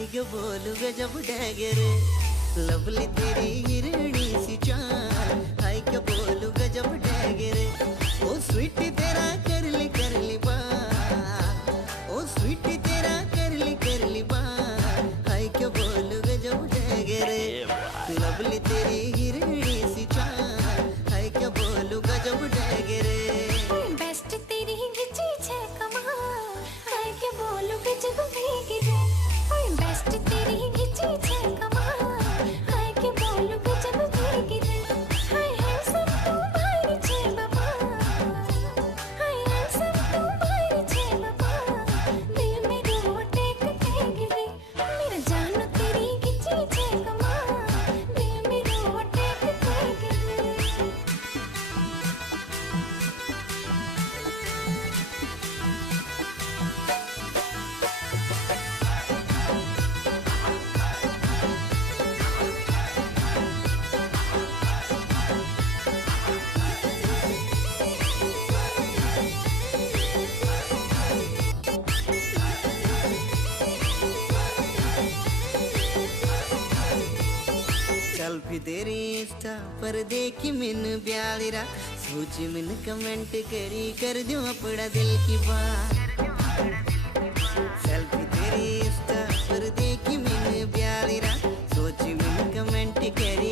क्या बोलूं गजब डैगरे, लवली तेरी हिरणी सी चाल, हाय क्या बोलूं गजब डैगरे। ओ स्वीटी तेरा करली बाल, ओ स्वीटी तेरा करली बाल, हाय क्या बोलूं गजब डैगरे, लवली तेरी हिरणी सी चाल, हाय क्या बोलूं गजब डैगरे। बेस्ट तेरी गिची छे कमाल, हाय क्या बोलूं गजब डैगरे। बेस्ट तेरी गिची छे कमाल, हाय क्या बोलूं गजब डैगरे। हाय हैंडसम तू भाई छे बाबा, हाय हैंडसम तू भाई छे बाबा, दिल में रोटे डैगरे। मेरा जानो तेरी गिची छे कमाल, दिल में रोटे डैगरे। सेल्फी तेरी इंस्टा पर देखी मिन ब्यालिरा, सोच मिन कमेंट करी कर दूं अपना दिल की बात। सेल्फी तेरी इंस्टा पर देखी मिन ब्यालिरा, सोच मिन कमेंट करी